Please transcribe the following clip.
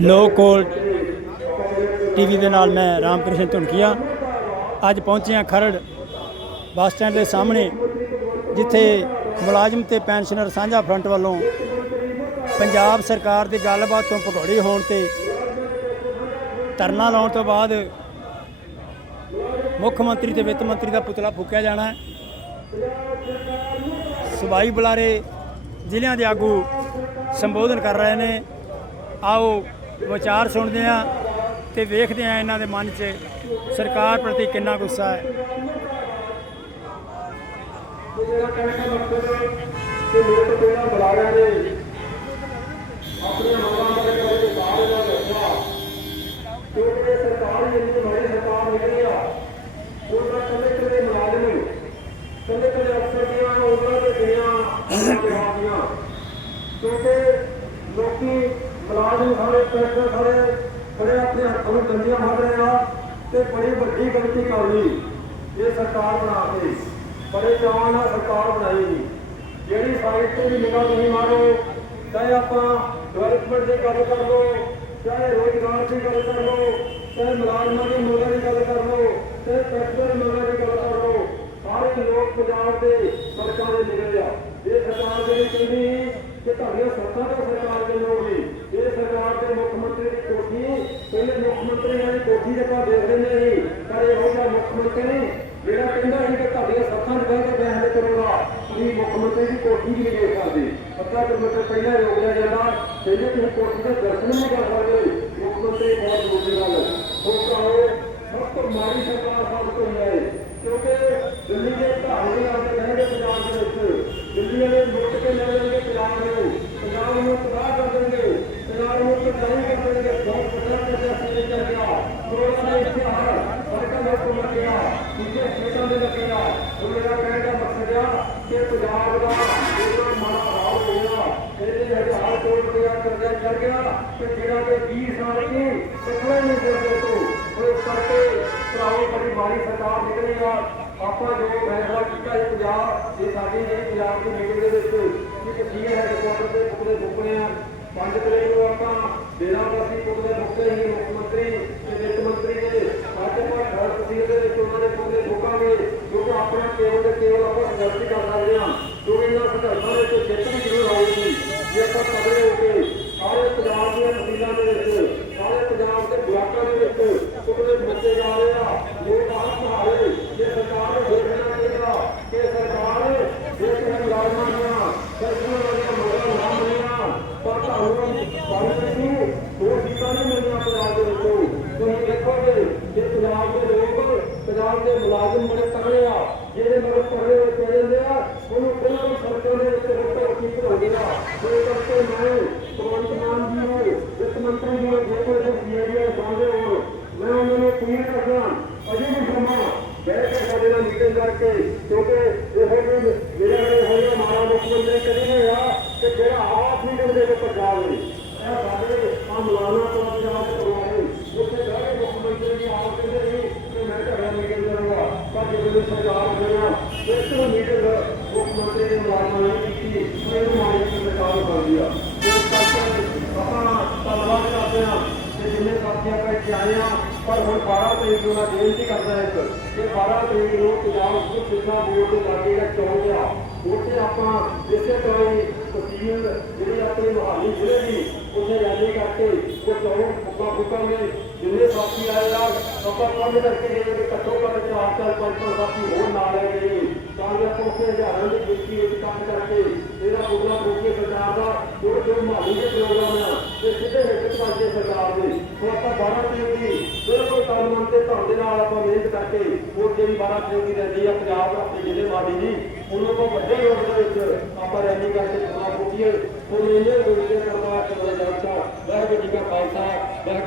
ਲੋ ਕੋਲ ਟੀਵੀ ਦੇ ਨਾਲ ਮੈਂ ਰਾਮਕ੍ਰਿਸ਼ਨ ਧੁਨਕੀਆ। ਅੱਜ ਪਹੁੰਚੇ ਹਾਂ ਖਰੜ ਬੱਸ ਸਟੈਂਡ ਦੇ ਸਾਹਮਣੇ, ਜਿੱਥੇ ਮੁਲਾਜ਼ਮ ਤੇ ਪੈਨਸ਼ਨਰ ਸਾਂਝਾ ਫਰੰਟ ਵੱਲੋਂ ਪੰਜਾਬ ਸਰਕਾਰ ਦੀ ਗੱਲਬਾਤ ਤੋਂ ਭਗੌੜੇ ਹੋਣ ਤੇ ਧਰਨਾ ਲਾਉਣ ਤੋਂ ਬਾਅਦ ਮੁੱਖ ਮੰਤਰੀ ਤੇ ਵਿੱਤ ਮੰਤਰੀ ਦਾ ਪੁਤਲਾ ਫੂਕਿਆ ਜਾਣਾ ਹੈ। ਸੂਬਾਈ ਬੁਲਾਰੇ ਜ਼ਿਲ੍ਹਿਆਂ ਦੇ ਆਗੂ ਸੰਬੋਧਨ ਕਰ ਰਹੇ ਨੇ ਆਓ ਵਿਚਾਰ ਸੁਣਦੇ ਹਾਂ ਤੇ ਵੇਖਦੇ ਹਾਂ ਇਹਨਾਂ ਦੇ ਮਨ 'ਚ ਸਰਕਾਰ ਪ੍ਰਤੀ ਕਿੰਨਾ ਗੁੱਸਾ ਹੈ ਦਾ ਦਾ ਆ ਉਹਨਾਂ ਕੱਲੇ ਅਫਸਰ ਦੀਆਂ ਉਹਨਾਂ ਦੇ ਦੀਆਂ ਕਿਉਂਕਿ ਲੋਕੀ ਮੁਲਾਜ਼ਮ ਸਾਰੇ ਪੈਸੇ ਸਾਰੇ ਬੜੇ ਆਪਣੇ ਹੱਥਾਂ ਗੰਦੀਆਂ ਮਾਰ ਰਹੇ ਆ ਤੇ ਬੜੀ ਵੱਡੀ ਗਲਤੀ ਕਰ ਲਈ। ਇਹ ਸਰਕਾਰ ਬਣਾ ਕੇ। ਬੜੇ ਚਾਵਾਂ ਨਾਲ ਸਰਕਾਰ ਬਣਾਈ। ਨਹੀਂ ਜਿਹੜੀ ਸਾਈਡ ਤੇ ਵੀ ਨਿਗਾਹ ਨਹੀਂ ਮਾਰੋ, ਚਾਹੇ ਆਪਾਂ ਡਿਵੈਲਪਮੈਂਟ ਦੀ ਗੱਲ ਕਰ ਲਓ, ਚਾਹੇ ਰੋਜ਼ਗਾਰ ਦੀ ਗੱਲ ਕਰ ਲਓ, ਚਾਹੇ ਮੁਲਾਜ਼ਮਾਂ ਦੀ ਮੰਗਾਂ ਦੀ ਗੱਲ ਕਰ ਲਓ, ਚਾਹੇ ਪੈਟਰੋਲ ਦੀ ਮੰਗਾਂ ਦੀ ਗੱਲ ਕਰ ਲਓ ਪੰਜਾਬ ਦੇ ਸੜਕਾਂ ਦੇ ਨਿਕਲੇ ਆ। ਇਹ ਸਰਕਾਰ ਜਿਹੜੀ ਕਹਿੰਦੀ ਕਿ ਤੁਹਾਡੀਆਂ ਸੱਤਾਂ ਤੋਂ ਸਰਕਾਰ ਦੇ ਲੋਗੀ ਇਹ ਸਰਕਾਰ ਦੇ ਮੁੱਖ ਮੰਤਰੀ ਦੀ ਕੋਠੀ, ਪਹਿਲੇ ਮੁੱਖ ਮੰਤਰੀਆਂ ਦੀ ਕੋਠੀ ਦੇ ਆਪਾਂ ਦੇਖ ਲੈਂਦੇ ਸੀ ਪਰ ਇਹੋ ਜਿਹਾ ਮੁੱਖ ਮੰਤਰੀ ਜਿਹੜਾ ਕਹਿੰਦਾ ਸੀ ਕਿ ਤੁਹਾਡੀਆਂ ਸੱਤਾਂ 'ਚ ਬਹਿ ਕੇ ਫੈਸਲੇ ਕਰੂੰਗਾ, ਤੁਸੀਂ ਮੁੱਖ ਮੰਤਰੀ ਦੀ ਕੋਠੀ ਵੀ ਨਹੀਂ ਦੇਖ ਸਕਦੇ। ਅੱਧਾ ਕਿਲੋਮੀਟਰ ਪਹਿਲਾਂ ਰੋਕ ਲਿਆ ਜਾਂਦਾ। ਕਹਿੰਦੇ ਤੁਸੀਂ ਕੋਠੀ ਦੇ ਦਰਸ਼ਨ ਨਹੀਂ ਕਰ ਸਕਦੇ। ਮੁੱਖ ਮੰਤਰੀ ਬਹੁਤ ਦੂਰ ਗੱਲ ਉਹ ਕਹੋ ਸਭ ਤੋਂ ਮਾੜੀ ਸਰਕਾਰ ਸਾਬਤ ਕਿਉਂਕਿ ਦਿੱਲੀ ਦੇ ਧਾਰਮਿਕ ਆਪਦੇ ਕਹਿੰਦੇ ਪੰਜਾਬ ਦੇ ਵਿੱਚ ਦਿੱਲੀ ਵਾਲੇ ਲੁੱਟ ਕੇ ਲੈ ਲੈਣਗੇ ਪੰਜਾਬ ਨੂੰ ਪੰਜਾਬ ਨੂੰ ਤਬਾਹ ਕਰ ਦੇਣਗੇ, ਪੰਜਾਬ ਨੂੰ ਕਟਾਈ ਕਰ ਦੇਣਗੇ, ਬਹੁਤ ਵੱਡਾ ਕਰਜ਼ਾ ਸੀ ਚੱਲ ਗਿਆ ਕਰੋੜਾਂ ਦਾ ਇਸ਼ਤਿਹਾਰ ਸੜਕਾਂ ਦੇ ਉੱਪਰ ਲੱਗਿਆ ਦੂਜੇ ਸਟੇਟਾਂ ਦੇ ਲੱਗਿਆ ਉਹ ਮੇਰਾ ਕਹਿਣ ਦਾ ਮਕਸਦ ਆ ਕਿ ਪੰਜਾਬ ਦਾ ਜਿਹੜਾ ਮਾੜਾ ਹਾਲ ਹੋ ਇਹਦੇ ਹਜ਼ਾਰ ਕਰੋੜ ਰੁਪਇਆ ਕਰਜ਼ਾ ਚੜ ਗਿਆ ਕਿ ਜਿਹੜਾ ਕਿ 20 ਸਾਲ ਦੀ ਸਿੱਖਣਾ ਨਹੀਂ ਕਰਦੇ ਤੋਂ ਉਹ ਇਸ ਕਰਕੇ ਭਰਾਓ ਬੜੀ ਮਾੜੀ ਸਰਕਾਰ ਨਿਕਲੀ ਆ। ਆਪਾਂ ਜੋ ਫੈਸਲਾ ਕੀਤਾ ਹੈ ਪੰਜਾਬ, ਇਹ ਸਾਡੀ ਜਿਹੜੀ ਪੰਜਾਬ ਦੀ ਮੀਟਿੰਗ ਦੇ ਵਿੱਚ ਇੱਕ ਸੀਨੀਅਰ ਹੈਡਕੁਆਟਰ ਦੇ ਪੁਤਲੇ ਮੁੱਕਣੇ ਆ। ਪੰਜ ਤਰੀਕ ਨੂੰ ਆਪਾਂ ਡੇਰਾ ਵਾਸੀ ਪੁਤਲੇ ਫੁੱਕੇ ਹੀ ਮੁੱਖ ਮੰਤਰੀ ਤੇ ਵਿੱਤ ਮੰਤਰੀ ਨੇ ਅੱਜ ਆਪਾਂ ਖੜ ਤਹਿਸੀਲ ਦੇ ਵਿੱਚ ਉਹਨਾਂ ਦੇ ਪੁਤਲੇ ਫੁੱਕਾਂਗੇ ਕਿਉਂਕਿ ਆਪਣਾ ਕੇਵਲ ਤੇ ਕੇਵਲ ਆਪਾਂ ਸੰਘਰਸ਼ ਕਰ ਸਕਦੇ ਹਾਂ ਕਿਉਂਕਿ ਇਹਨਾਂ ਸੰਘਰਸ਼ਾਂ ਦੇ ਵਿੱਚ ਜਿੱਤ ਵੀ ਜ਼ਰੂਰ ਆਊਗੀ ਜੇ ਆਪਾਂ ਤਗੜੇ ਹੋ ਕੇ ਸਾਰੇ ਪੰਜਾਬ ਦੀਆਂ ਤਹਿਸੀਲਾਂ ਦੇ ਵਿੱਚ ਸਾਰੇ ਪੰਜਾਬ ਦੇ ਬਲਾਕਾਂ ਦੇ ਵਿੱਚ ਪੁਤਲੇ ਫੁੱਕੇ ਜਾ ਰਹੇ ਆ ਲੋਕ ਆਪ ਸਹਾਰੇ ਜੇ ਸਰਕਾਰ ਨੂੰ ਦੇਖਣਾ ਚਾਹੀਦਾ ਕਿ ਸਰਕਾਰ ਜੇ ਕਿਸੇ ਮੁਲਾਜ਼ਮਾਂ ਦੀਆਂ ਸਰਕਾਰਾਂ ਦੀਆਂ ਮੰਗਾਂ ਨਾ ਮੰਨੀਆਂ ਪਰ ਤੁਹਾਨੂੰ ਪਾਣੀ ਦੋ ਸੀਟਾਂ ਨਹੀਂ ਮਿਲਦੀਆਂ ਪੰਜਾਬ ਦੇ ਵਿੱਚੋਂ ਤੁਸੀਂ ਦੇਖੋਗੇ ਕਿ ਪੰਜਾਬ ਦੇ ਲੋਕ ਪੰਜਾਬ ਦੇ ਮੁਲਾਜ਼ਮ ਬੜੇ ਤਗੜੇ ਆ ਜਿਹੜੇ ਮਗਰ ਤਗੜੇ ਹੋ ਕੇ ਜਾਂਦੇ ਆ ਉਹਨੂੰ ਪਹਿਲਾਂ ਵੀ ਸਰਕਾਰ ਦੇ ਵਿੱਚ ਰੋਟੇ ਕੀ ਕਰਾਉਂਦੇ ਆ ਇਹ ਕਰਕੇ ਮੈਂ ਭਗਵੰਤ ਮਾਨ ਜੀ ਨੂੰ ਵਿੱਤ ਮੰਤਰੀ ਜੀ ਨੂੰ ਜੇ ਕੋਈ ਸੀਆਈਏ ਸਾਹਮਣੇ ਹੋਣ ਮੈਂ ਉਹਨਾਂ ਨੂੰ ਅਪੀਲ ਕਰਦਾ ਅਜੇ ਵੀ ਸਮਾਂ ਬਹਿ ਕੇ ਸਾਡੇ ਨਾਲ ਮੀਟਿੰਗ ਕਰਕੇ ਕਿਉਂਕਿ ਇਹੋ ਜਿਹੇ ਜਿਹੜਾ ਇਹੋ ਮਾਰਾ ਮੁੱਖ ਮੰਤਰੀ ਕਦੇ ਨਹੀਂ ਹੋਇਆ ਕਿ ਜਿਹੜਾ ਆਪ ਮੀਟਿੰਗ ਦੇ ਵਿੱਚ ਪੰਜਾਬ ਨਹੀਂ ਨੂੰ। ਆਪਾਂ ਪਰ ਹੁਣ 12 ਤਰੀਕ ਨੂੰ ਮੈਂ ਬੇਨਤੀ ਕਰਦਾ ਇੱਕ ਕਿ 12 ਤਰੀਕ ਨੂੰ ਪੰਜਾਬ ਸਕੂਲ ਸਿੱਖਿਆ ਬੋਰਡ ਦੇ ਲਾਗੇ ਦਾ ਚੋਣ ਆ ਉੱਥੇ ਆਪਾਂ ਇਸੇ ਤਰ੍ਹਾਂ ਹੀ ਤਹਿਸੀਲ ਜਿਹੜੀ ਆਪਣੀ ਮੁਹਾਲੀ ਜ਼ਿਲ੍ਹੇ ਦੀ ਉੱਥੇ ਰੈਲੀ ਕਰਕੇ ਉਹ ਚੋਣ ਫੁੱਕਾ ਫੁੱਕਾਂਗੇ ਜਿੰਨੇ ਸਾਥੀ ਆਏ ਆ, ਆਪਾਂ ਕੰਮ ਕਰਕੇ ਜਿਹੜੇ ਕਿ ਘੱਟੋ ਘੱਟ ਚਾਰ ਚਾਰ, ਪੰਜ ਪੰਜ ਸਾਥੀ ਹੋਰ ਨਾਲ ਲੈ ਗਏ ਤਾਂ ਉੱਥੇ ਹਜ਼ਾਰਾਂ ਦੀ ਗਿਣਤੀ ਵਿੱਚ ਕੰਮ ਕਰਕੇ ਇਹਦਾ ਪੂਰਾ ਰੋਕੇ ਸਰਕਾਰ ਦਾ, ਜੋ ਜੋ ਮੁਹਾਲੀ ਦੇ ਪ੍ਰੋਗਰਾਮ ਆ, ਇਹ ਸਿੱਧੇ ਹਿੱਟ ਪਾਉਂਦੇ ਸਰਕਾਰ ਦੇ। ਉਹ ਆਪਾਂ 12 ਤਰੀਕ ਦੀ ਬਿਲਕੁਲ ਤਨ ਮਨ ਤੇ ਧਨ ਨਾਲ ਆਪਾਂ ਮਿਹਨਤ ਕਰਕੇ ਉਹ ਜਿਹੜੀ 12 ਤਰੀਕ ਦੀ ਰੈਲੀ ਆ ਪੰਜਾਬ ਆਪਣੇ ਜ਼ਿਲ੍ਹੇ ਮਾਡੀ ਦੀ ਉਹਨਾਂ ਤੋਂ ਵੱਡੇ ਰੋਡ ਦੇ ਵਿੱਚ ਆਪਾਂ ਰੈਲੀ ਕਰਕੇ ਪੂਰਾ ਫੁੱਕੀਏ ਉਹ ਇਹਨੇ ਗੁਰੂ ਦੇ ਕਰਵਾ ਕੇ ਬੜਾ ਜਲਸਾ ਵਾਹਿਗੁਰੂ ਜੀ ਕਾ ਖਾਲਸਾ